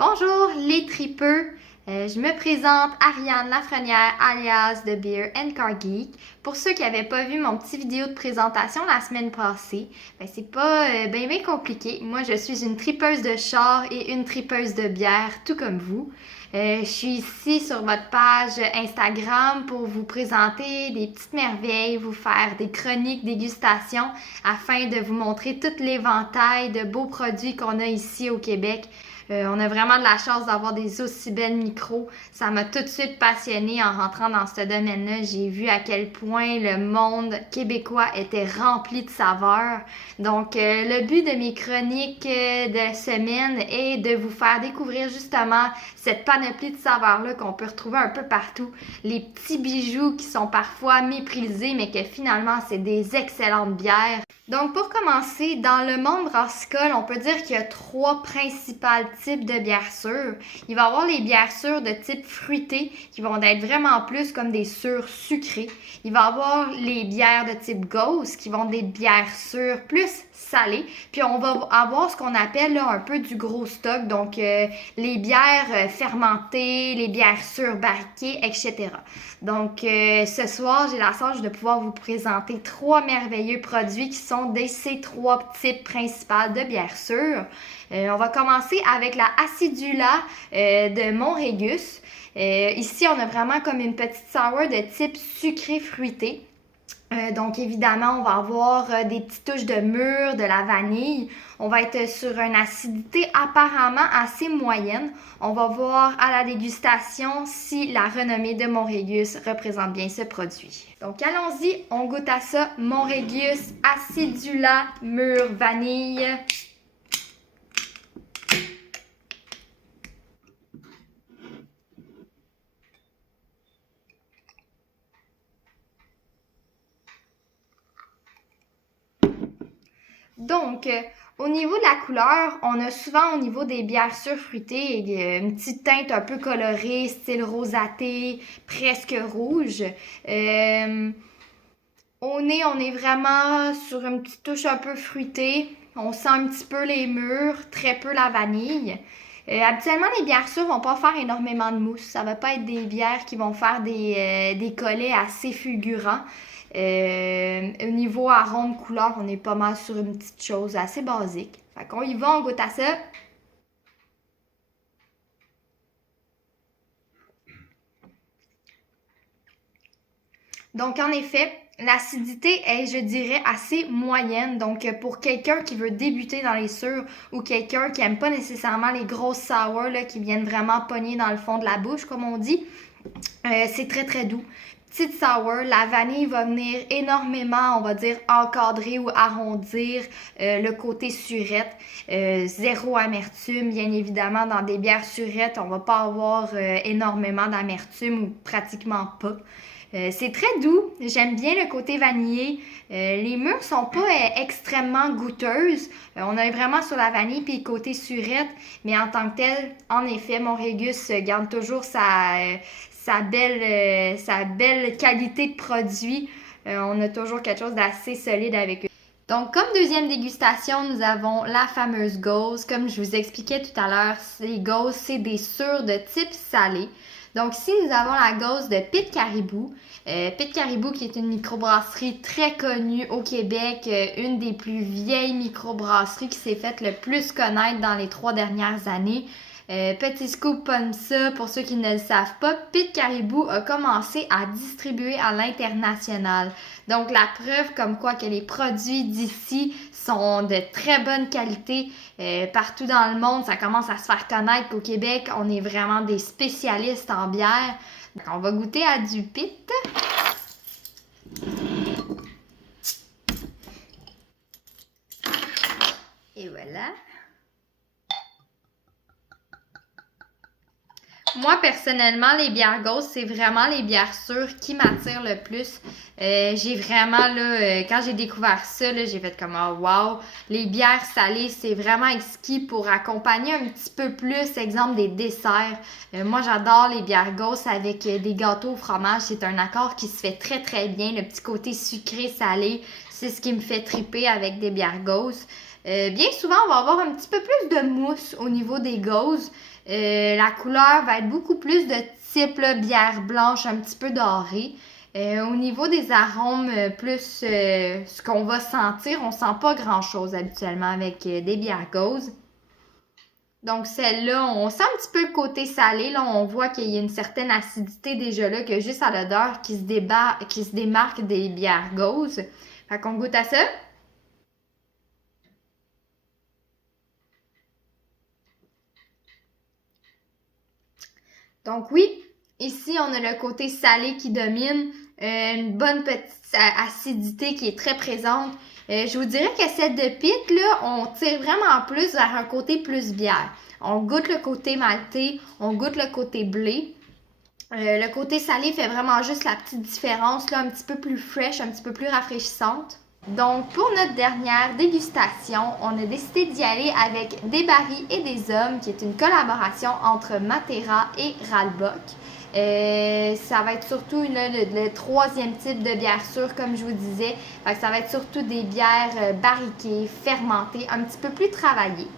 Bonjour les tripeux, je me présente Ariane Lafrenière alias The Beer and Car Geek. Pour ceux qui n'avaient pas vu mon petit vidéo de présentation la semaine passée, c'est pas bien compliqué. Moi je suis une tripeuse de char et une tripeuse de bière, tout comme vous. Je suis ici sur votre page Instagram pour vous présenter des petites merveilles, vous faire des chroniques dégustation afin de vous montrer tout l'éventail de beaux produits qu'on a ici au Québec. On a vraiment de la chance d'avoir des aussi belles micros. Ça m'a tout de suite passionnée en rentrant dans ce domaine-là. J'ai vu à quel point le monde québécois était rempli de saveurs. Donc, le but de mes chroniques de semaine est de vous faire découvrir justement cette panoplie de saveurs-là qu'on peut retrouver un peu partout. Les petits bijoux qui sont parfois méprisés, mais que finalement, c'est des excellentes bières. Donc, pour commencer, dans le monde brassicole, on peut dire qu'il y a trois principales types de bières sûres. Il va y avoir les bières sûres de type fruité qui vont être vraiment plus comme des sûres sucrées. Il va y avoir les bières de type Ghost qui vont être des bières sûres plus salées. Puis on va avoir ce qu'on appelle là, un peu du gros stock, donc les bières fermentées, les bières sûres barriquées, etc. Donc ce soir, j'ai la chance de pouvoir vous présenter trois merveilleux produits qui sont ces trois types principaux de bières sûres. On va commencer avec la Acidula de Montrégus. Ici, on a vraiment comme une petite sour de type sucré fruité. Donc évidemment, on va avoir des petites touches de mûre, de la vanille. On va être sur une acidité apparemment assez moyenne. On va voir à la dégustation si la renommée de Montrégus représente bien ce produit. Donc allons-y, on goûte à ça. Montrégus, Acidula, mûre, vanille. Donc, au niveau de la couleur, on a souvent au niveau des bières sûres fruitées une petite teinte un peu colorée, style rosaté, presque rouge. Au nez, on est vraiment sur une petite touche un peu fruitée. On sent un petit peu les mûres, très peu la vanille. Habituellement, les bières sûres vont pas faire énormément de mousse. Ça va pas être des bières qui vont faire des collets assez fulgurants. Au niveau arôme, couleur, on est pas mal sur une petite chose assez basique. Fait qu'on y va, on goûte à ça. Donc, en effet, l'acidité est, je dirais, assez moyenne. Donc, pour quelqu'un qui veut débuter dans les sûres ou quelqu'un qui aime pas nécessairement les grosses sours là, qui viennent vraiment pogner dans le fond de la bouche, comme on dit, c'est très, très doux. Petite sour, la vanille va venir énormément, on va dire, encadrer ou arrondir le côté surette. Zéro amertume, bien évidemment, dans des bières surettes, on va pas avoir énormément d'amertume ou pratiquement pas. C'est très doux, j'aime bien le côté vanillé. Les mûres sont pas extrêmement goûteuses. On est vraiment sur la vanille puis le côté surette, mais en tant que tel, en effet, Montrégus garde toujours sa belle qualité de produit. On a toujours quelque chose d'assez solide avec eux. Donc, comme deuxième dégustation, nous avons la fameuse Ghost. Comme je vous expliquais tout à l'heure, les Ghost, c'est des sûres de type salé. Donc ici, nous avons la Ghost de Pit Caribou. Pit Caribou qui est une microbrasserie très connue au Québec, une des plus vieilles microbrasseries qui s'est faite le plus connaître dans les 3 dernières années. Petit scoop comme ça, pour ceux qui ne le savent pas, Pit Caribou a commencé à distribuer à l'international. Donc la preuve comme quoi que les produits d'ici sont de très bonne qualité partout dans le monde. Ça commence à se faire connaître qu'au Québec, on est vraiment des spécialistes en bière. Donc on va goûter à du Pit. Et voilà. Moi, personnellement, les bières Ghost, c'est vraiment les bières sûres qui m'attirent le plus. J'ai vraiment, là, quand j'ai découvert ça, là, j'ai fait comme, oh, wow! Les bières salées, c'est vraiment exquis pour accompagner un petit peu plus, exemple, des desserts. Moi, j'adore les bières Ghost avec des gâteaux au fromage. C'est un accord qui se fait très, très bien. Le petit côté sucré-salé, c'est ce qui me fait triper avec des bières Ghost. Bien souvent, on va avoir un petit peu plus de mousse au niveau des gauzes. La couleur va être beaucoup plus de type là, bière blanche, un petit peu dorée. Au niveau des arômes, plus ce qu'on va sentir, on sent pas grand-chose habituellement avec des bières gauze. Donc celle-là, on sent un petit peu le côté salé. Là, on voit qu'il y a une certaine acidité déjà là, que juste à l'odeur qui se démarque des bières gauze. Fait qu'on goûte à ça. Donc oui, ici on a le côté salé qui domine, une bonne petite acidité qui est très présente. Je vous dirais que celle de Pitt, là, on tire vraiment plus vers un côté plus bière. On goûte le côté maltais, on goûte le côté blé. Le côté salé fait vraiment juste la petite différence, là, un petit peu plus fraîche, un petit peu plus rafraîchissante. Donc, pour notre dernière dégustation, on a décidé d'y aller avec Des Barils et des Hommes, qui est une collaboration entre Matera et Ralbock. Ça va être surtout le troisième type de bière sûre, comme je vous disais. Fait que ça va être surtout des bières barriquées, fermentées, un petit peu plus travaillées.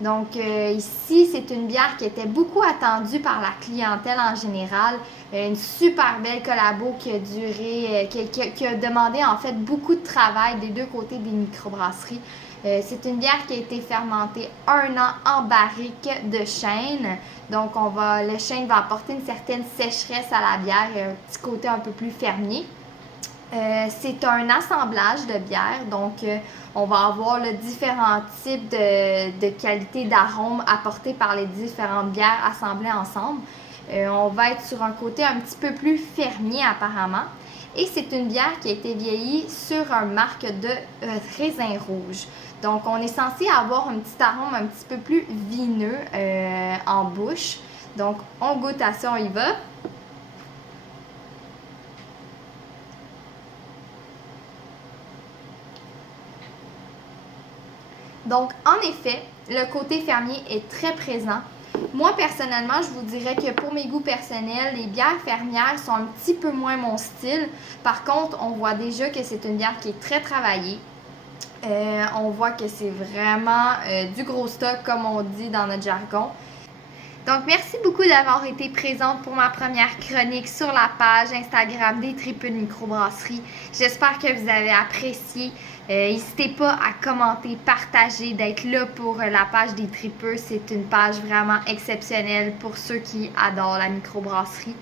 Donc ici, c'est une bière qui était beaucoup attendue par la clientèle en général. Une super belle collabo qui a duré, qui a demandé en fait beaucoup de travail des deux côtés des microbrasseries. C'est une bière qui a été fermentée 1 an en barrique de chêne. Donc le chêne va apporter une certaine sécheresse à la bière et un petit côté un peu plus fermier. C'est un assemblage de bières, donc on va avoir différents types de qualités d'arômes apportés par les différentes bières assemblées ensemble. On va être sur un côté un petit peu plus fermier apparemment. Et c'est une bière qui a été vieillie sur un marc de raisin rouge. Donc on est censé avoir un petit arôme un petit peu plus vineux en bouche. Donc on goûte à ça, on y va. Donc, en effet, le côté fermier est très présent. Moi, personnellement, je vous dirais que pour mes goûts personnels, les bières fermières sont un petit peu moins mon style. Par contre, on voit déjà que c'est une bière qui est très travaillée. On voit que c'est vraiment du gros stock, comme on dit dans notre jargon. Donc, merci beaucoup d'avoir été présente pour ma première chronique sur la page Instagram des Tripeux de Microbrasserie. J'espère que vous avez apprécié. N'hésitez pas à commenter, partager, d'être là pour la page des Tripeux. C'est une page vraiment exceptionnelle pour ceux qui adorent la microbrasserie.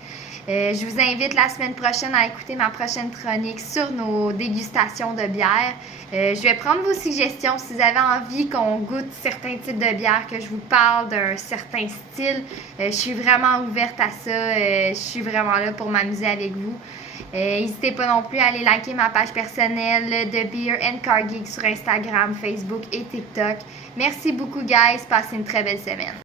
Je vous invite la semaine prochaine à écouter ma prochaine chronique sur nos dégustations de bière. Je vais prendre vos suggestions si vous avez envie qu'on goûte certains types de bières, que je vous parle d'un certain style. Je suis vraiment ouverte à ça. Je suis vraiment là pour m'amuser avec vous. N'hésitez pas non plus à aller liker ma page personnelle de Beer and Car Geek sur Instagram, Facebook et TikTok. Merci beaucoup, guys. Passez une très belle semaine.